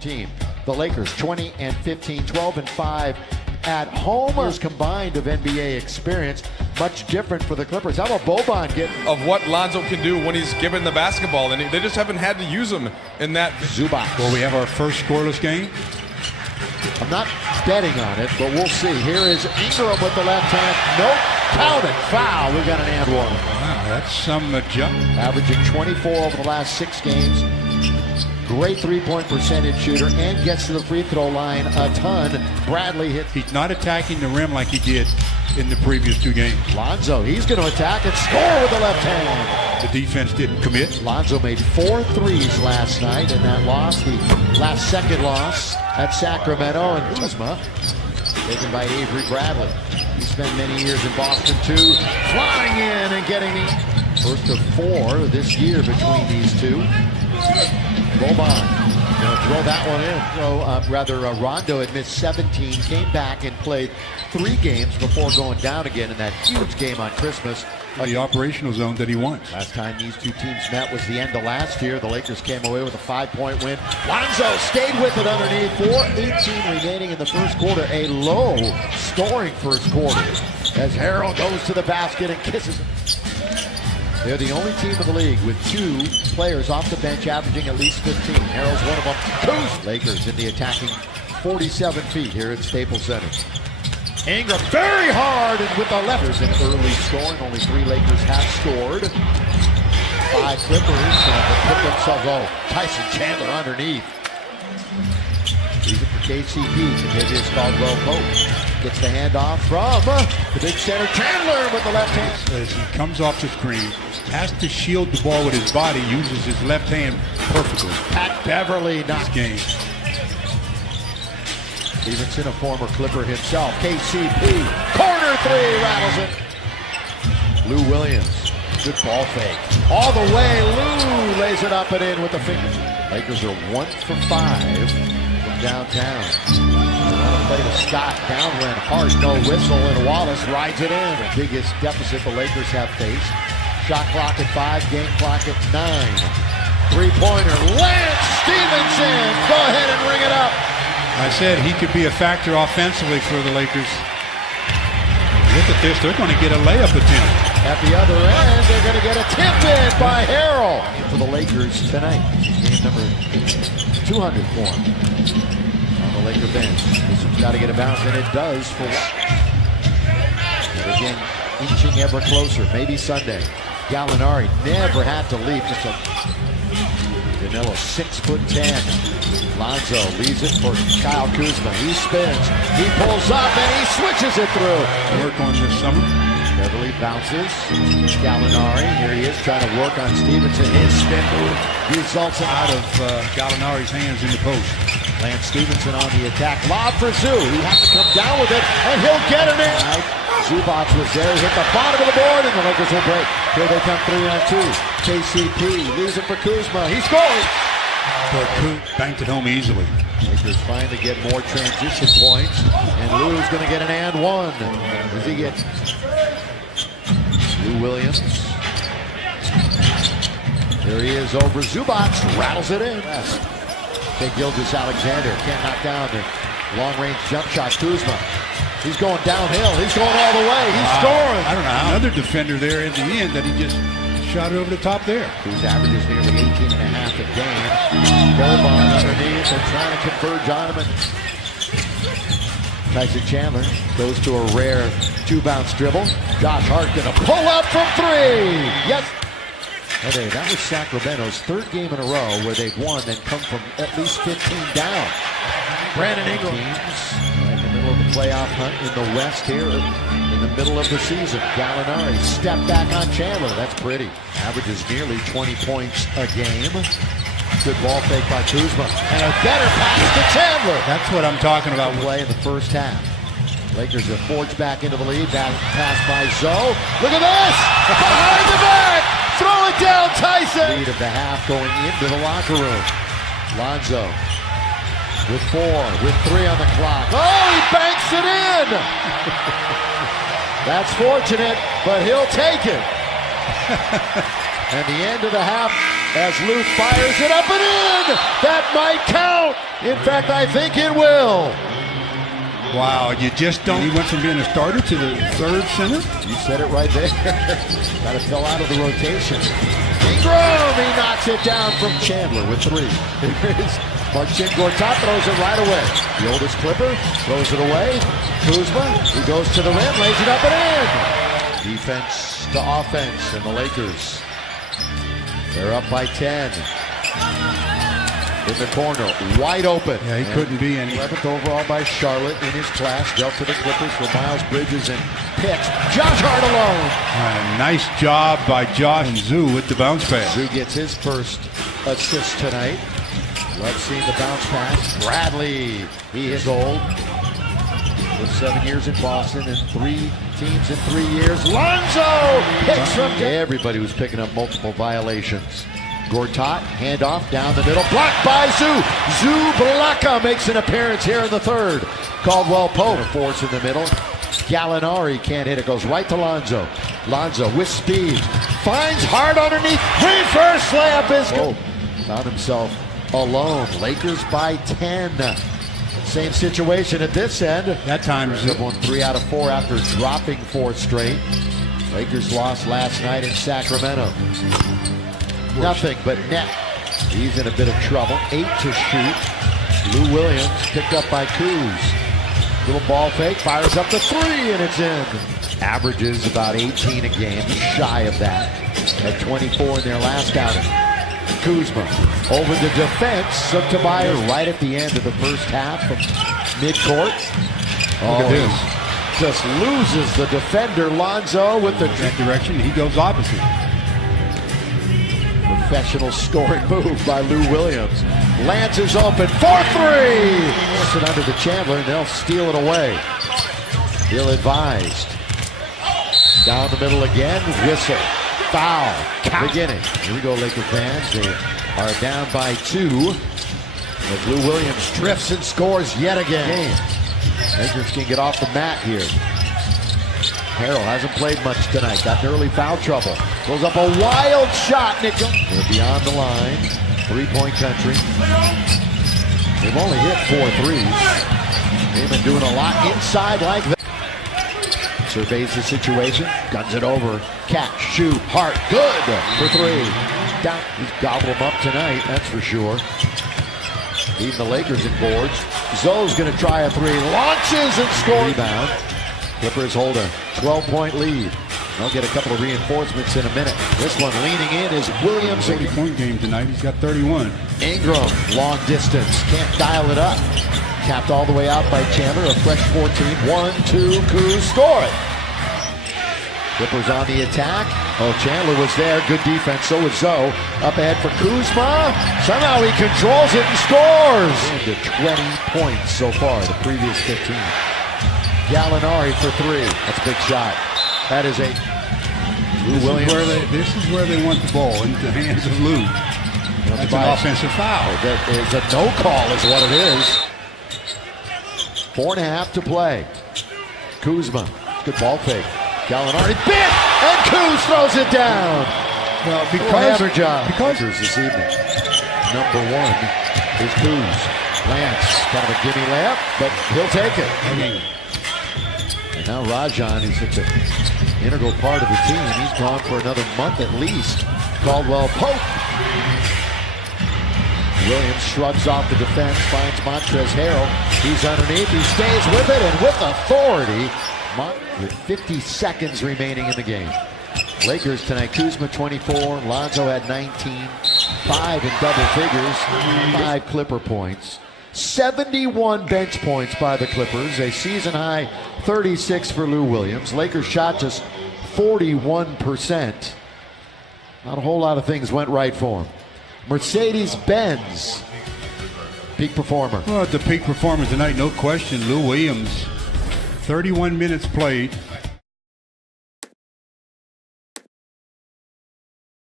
team. The Lakers 20 and 15, 12 and 5 at home. Combined of NBA experience, much different for the Clippers. How about Boban getting of what Lonzo can do when he's given the basketball, and they just haven't had to use him in that. Zubac. Well, we have our first scoreless game. I'm not betting on it, but we'll see. Here is Ingram with the left hand. Nope. Count it. Foul. We got an and one. Wow, that's some jump. Averaging 24 over the last 6 games. Great three-point percentage shooter and gets to the free throw line a ton. Bradley hits. He's not attacking the rim like he did in the previous 2 games. Lonzo, he's going to attack and score with the left hand. The defense didn't commit. Lonzo made 4 threes last night in that loss, the last second loss at Sacramento. And Kuzma, taken by Avery Bradley. He spent many years in Boston too, flying in and getting the first of 4 this year between these two. Boban going to throw that one in. Rondo had missed 17, came back and played 3 games before going down again in that huge game on Christmas. The operational zone that he wants. Last time these two teams met was the end of last year. The Lakers came away with a 5-point win. Lonzo stayed with it underneath. 4:18 remaining in the first quarter. A low scoring first quarter as Harrell goes to the basket and kisses it. They're the only team in the league with 2 players off the bench averaging at least 15. Harrell's one of them. Kuz. Lakers in the attacking 47 feet here at Staples Center. Ingram very hard and with the lefters in early scoring. Only 3 Lakers have scored. 5 Clippers pick themselves. Oh, Tyson Chandler underneath. Leave it for KCP. Kentavious Caldwell-Pope gets the handoff from the big center. Chandler with the left hand. As he comes off the screen, has to shield the ball with his body, uses his left hand perfectly. Pat Beverly knocks Game. Stevenson, a former Clipper himself. KCP, corner 3, rattles it. Lou Williams, good ball fake. All the way, Lou lays it up and in with the finger. Lakers are 1 for 5 from downtown. Play to Scott, downwind, hard, no whistle, and Wallace rides it in. The biggest deficit the Lakers have faced. Shot clock at 5, game clock at 9. 3-pointer, Lance Stevenson, go ahead and ring it up. I said he could be a factor offensively for the Lakers. Look at this, they're going to get a layup attempt. At the other end, they're going to get a tip in by Harrell. For the Lakers tonight, game number 200 for him. On the Laker bench. This one's got to get a bounce, and it does for again, inching ever closer. Maybe Sunday. Gallinari never had to leave. Just a Danilo 6'10". Lonzo leaves it for Kyle Kuzma. He spins, he pulls up, and he switches it through. Work on this summer. Beverly bounces. Gallinari, here he is trying to work on Stevenson. His spin move results Out of Gallinari's hands in the post. Lance Stevenson on the attack. Lob for Zoo. He has to come down with it, and he'll get it in. Zubac was there. He hit the bottom of the board, and the Lakers will break. Here they come 3-on-2. KCP leaves it for Kuzma. He scores. But Kuz banked it home easily. Lakers finally get more transition points, and Lou's going to get an and one. Does he get Lou Williams? There he is over Zubac, rattles it in. Big Gilgeous Alexander can't knock down the long-range jump shot. Kuzma, he's going downhill. He's going all the way. He's scoring. I don't know how. Another defender there at the end that he just shot it over the top there. Whose averages nearly 18 and a half a game. Boban underneath. They're trying to converge on him. Tyson Chandler goes to a rare 2-bounce dribble. Josh Hart gonna pull up from 3. Yes. Okay, that was Sacramento's 3rd game in a row where they've won and come from at least 15 down. Brandon Ingram. Right in the middle of the playoff hunt in the West here. In the middle of the season, Gallinari step back on Chandler. That's pretty. Averages nearly 20 points a game. Good ball fake by Kuzma. And a better pass to Chandler. That's what I'm talking about. Play in the first half. Lakers have forged back into the lead. That pass by Zoe. Look at this! Behind the back! Throw it down, Tyson! Lead of the half going into the locker room. Lonzo with 4, with 3 on the clock. Oh, he banks it in! That's fortunate, but he'll take it. And the end of the half as Lou fires it up and in. That might count. In fact, I think it will. Wow, you just don't. He went from being a starter to the third center. You said it right there. Kind of fell out of the rotation. Ingram, he knocks it down from Chandler with 3. Here's Marcin Gortat, throws it right away. The oldest Clipper throws it away. Kuzma, he goes to the rim, lays it up and in. Defense to offense, and the Lakers, they're up by 10. In the corner, wide open. Yeah, he couldn't be any. 11th overall by Charlotte in his class. Dealt to the Clippers for Miles Bridges and Pitts. Josh Hart alone. Nice job by Josh and Zoo with the bounce pass. Zoo gets his first assist tonight. Love seeing the bounce pass. Bradley, he is old. With 7 years in Boston and 3 teams in 3 years. Lonzo picks from everybody who's picking up multiple violations. Gortat, handoff down the middle, blocked by Zoo. Zublaka makes an appearance here in the third. Caldwell Pope, force in the middle. Gallinari can't hit it, goes right to Lonzo. Lonzo with speed, finds Hart underneath. Reverse layup is good. Found himself alone. Lakers by 10. Same situation at this end. That time, won 3 out of 4 after dropping 4 straight. Lakers lost last night in Sacramento. Nothing but net. He's in a bit of trouble. 8 to shoot. Lou Williams picked up by Kuz. Little ball fake, fires up the 3, and it's in. Averages about 18 a game, shy of that. At 24 in their last outing. Kuzma over the defense of Tobias right at the end of the first half from midcourt. Look at this. Just loses the defender. Lonzo with the That direction, he goes opposite. professional scoring move by Lou Williams. Lance is open for 3. Force it under the Chandler, and they'll steal it away. Ill-advised. Down the middle again. Whistle. Foul. Beginning. Here we go, Laker fans. They are down by 2. As Lou Williams drifts and scores yet again. Lakers can get off the mat here. Harrell hasn't played much tonight. Got in early foul trouble. Goes up a wild shot. Nickel. They're beyond the line. 3-point country. They've only hit 4 threes. They've been doing a lot inside like that. Surveys the situation. Guns it over. Catch, shoot, Hart. Good for 3. Down. He's gobbled them up tonight, that's for sure. Leading the Lakers in boards. Zoe's going to try a 3. Launches and scores. Rebound. Clippers hold a 12-point lead. They'll get a couple of reinforcements in a minute. This one leaning in is Williams. 30-point game tonight. He's got 31. Ingram, long distance. Can't dial it up. Capped all the way out by Chandler. A fresh 14. 1-2. Kuz score it. Clippers on the attack. Oh, Chandler was there. Good defense. So was Zoe. Up ahead for Kuzma. Somehow he controls it and scores. Into 20 points so far. The previous 15. Gallinari for 3. That's a big shot. That is a Lou Williams. This is where they want the ball, into the hands of Lou. That's an offensive foul. That is a no call is what it is. 4.5 to play. Kuzma. Good ball fake. Gallinari bit, and Kuz throws it down. Well, because because this evening. Number 1 is Kuz. Lance, kind of a gimme layup, but he'll take it. And now Rajon, who's such an integral part of the team, he's gone for another month at least. Caldwell Pope. Williams shrugs off the defense, finds Montrezl Harrell. He's underneath, he stays with it, and with authority, with 50 seconds remaining in the game. Lakers tonight, Kuzma 24, Lonzo had 19, 5 in double figures, 5 Clipper points. 71 bench points by the Clippers, a season high 36 for Lou Williams. Lakers shot just 41%. Not a whole lot of things went right for him. Mercedes-Benz, peak performer. Well, the peak performer tonight, no question. Lou Williams, 31 minutes played,